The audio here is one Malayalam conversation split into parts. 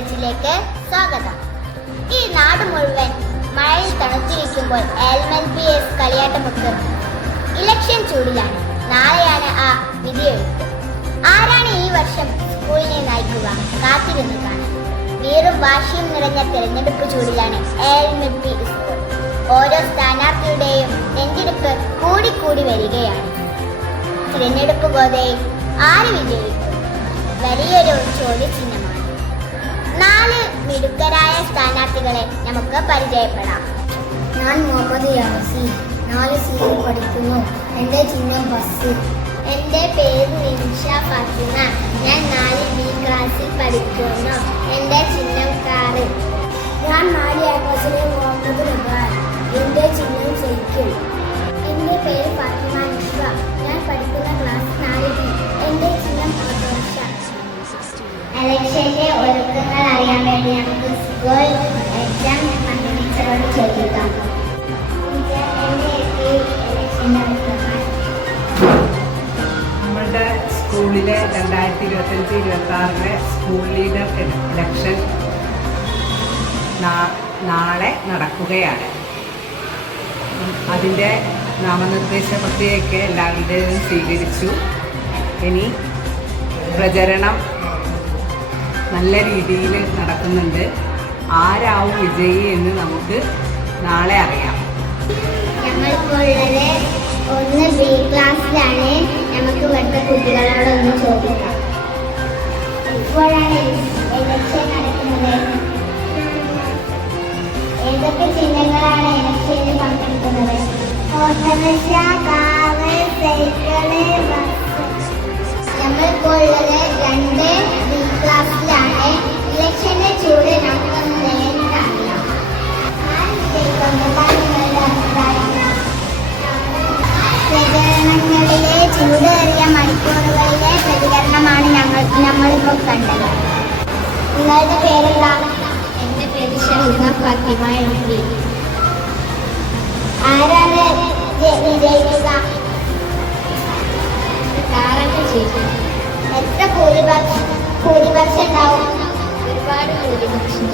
ബുള്ളറ്റിലേക്ക് സ്വാഗതം. ഈ നാട് മുഴുവൻ മഴയിൽ തണുത്തിരിക്കുമ്പോൾ LMLPS കളിയാട്ടമൊക്കെ ഇലക്ഷൻ ചൂടിലാണ്. നാളെയാണ് ആ വിധിയെഴുത്ത്. ആരാണ് ഈ വർഷം സ്കൂളിനെ നയിക്കുക? കാത്തിരുന്ന് കാണാം. വീറും വാശിയും നിറഞ്ഞ തെരഞ്ഞെടുപ്പ് ചൂടിലാണ് LMLP സ്കൂൾ. ഓരോ സ്ഥാനാർത്ഥിയുടെയും നെഞ്ചെടുപ്പ് കൂടിക്കൂടി വരികയാണ്. തിരഞ്ഞെടുപ്പ് ഗോതയിൽ ആര് വിജയിക്കും? വലിയൊരു ചോദ്യചിഹ്നമാണ്. 4 മിടുക്കരായ സ്ഥാനാർത്ഥികളെ നമുക്ക് പരിചയപ്പെടാം. ഞാൻ മുഹമ്മദ് യാസി, 4C പഠിക്കുന്നു. എൻ്റെ ചിഹ്നം ബസ്. എൻ്റെ പേര് നിമിഷ ഫാത്തിമ. ഞാൻ 4B ക്ലാസ്സിൽ പഠിക്കുന്നു. എൻ്റെ ചിഹ്നം കാറ്. ഞാൻ 4A ക്ലാസ്സിലെ മുഹമ്മദ് റിബാൻ. എൻ്റെ ചിഹ്നം സൈക്കിൾ. എൻ്റെ പേര് ഫാത്തിമ നിഷ. ഞാൻ പഠിക്കുന്ന ക്ലാസ് 4B. എൻ്റെ ചിഹ്നം ഓട്ടോറിക്ഷ. ഇലക്ഷന്റെ ഒരുക്കങ്ങൾ അറിയാൻ വേണ്ടി നമുക്ക് സ്കൂൾ എക്സാം ടീച്ചറോട് ചോദിക്കാം. നമ്മളുടെ സ്കൂളിലെ 2025-26 സ്കൂൾ ലീഡർ ഇലക്ഷൻ നാളെ നടക്കുകയാണ്. അതിൻ്റെ നാമനിർദ്ദേശ പത്രികയൊക്കെ എല്ലാവരുടെയും സ്വീകരിച്ചു. ഇനി പ്രചരണം നല്ല രീതിയിൽ നടക്കുന്നുണ്ട്. ആരാവും വിജയി എന്ന് നമുക്ക് നാളെ അറിയാം. ഞങ്ങളിപ്പോൾ ഉള്ളത് 1B ക്ലാസ്സിലാണ്. നമുക്ക് ഇവിടുത്തെ കുട്ടികളോടൊന്ന് ചോദിക്കാം. ഇപ്പോഴാണ് ഇലക്ഷൻ നടക്കുന്നത്. ഏതൊക്കെ ചിഹ്നങ്ങളാണ് ഇലക്ഷനിൽ പങ്കെടുക്കുന്നത്? Autorickshaw, car, cycle, bus. ഞങ്ങളിപ്പോൾ ഉള്ളത് 2B ക്ലാസ്സിലാണ്. ഇലക്ഷന്റെ ചൂട് നമുക്കൊന്ന് നേരിട്ടറിയാം. പ്രചരണങ്ങളിലെ ചൂടേറിയ മണിക്കൂറുകളിലെ പ്രതികരണമാണ് നമ്മളിപ്പോൾ കണ്ടത്. നിങ്ങളുടെ പേരെന്താ? എൻ്റെ പേര് ഷഹീന ഫാത്തിമ MP. ആരാണ് വിജയിക്കുക? കാറൊക്കെ ചെയ്തു. എത്ര ഭൂരിപക്ഷം ഉണ്ടാവും? ഒരുപാട് ഭൂരിപക്ഷം.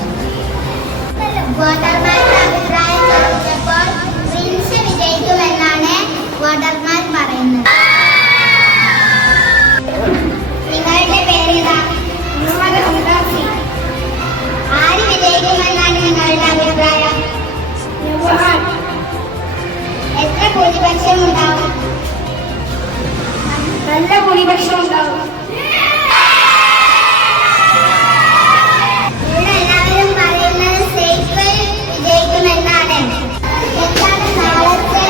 വോട്ടർമാരുടെ അഭിപ്രായം ചോദിച്ചപ്പോൾ പ്രിൻസ് വിജയിക്കുമെന്നാണ് വോട്ടർമാർ പറയുന്നത്. നിങ്ങളുടെ പേരെന്താ? മുഹമ്മദ് ഹംദാസി. ആര് വിജയിക്കുമെന്നാണ് നിങ്ങളുടെ അഭിപ്രായം? എത്ര ഭൂരിപക്ഷം ഉണ്ടാവും? നല്ല ഭൂരിപക്ഷം ഉണ്ടാവും. എല്ലാവരും പറയുന്നത് സൈക്കിൾ വിജയിക്കുമെന്നാണ്. എന്താണ് നാളത്തെ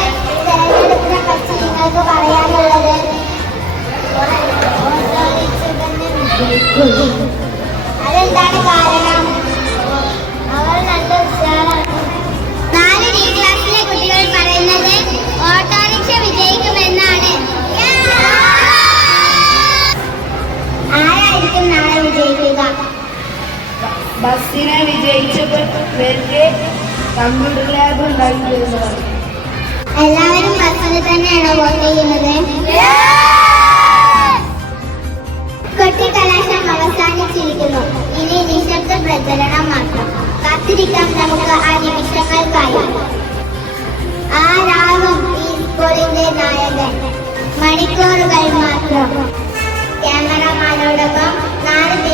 തെരഞ്ഞെടുപ്പിനെ പറ്റി നിങ്ങൾക്ക് പറയാനുള്ളത്? അതെന്താണ് കാരണം? അവർ നല്ല ഉത്സാഹമാണ്. 4D ക്ലാസ്സിലെ കുട്ടികൾ പറയുന്നത് ഓട്ടോറിക്ഷ വിജയിക്കുമെന്നാണ്. ആരായിരിക്കും നാളെ വിജയിക്കുക? ബസ്സിനെ വിജയിച്ചപ്പോൾ പേർക്ക് കമ്പ്യൂട്ടർ ലാബ് ഉണ്ടാക്കിയിരുന്നത്. എല്ലാവരും ബസ്സിന് തന്നെയാണോ വോട്ട് ചെയ്യുന്നത്? കൊട്ടിക്കലാശം അവസാനിച്ചിരിക്കുന്നു. ഇനി നിശബ്ദ പ്രചരണം മാത്രം. കാത്തിരിക്കാം നമുക്ക് ആ നിമിഷങ്ങൾക്കായി. ആരാകും ഈ സ്കൂളിന്റെ നായകൻ? മണിക്കൂറുകൾ മാത്രം. ക്യാമറമാനോടൊപ്പം 4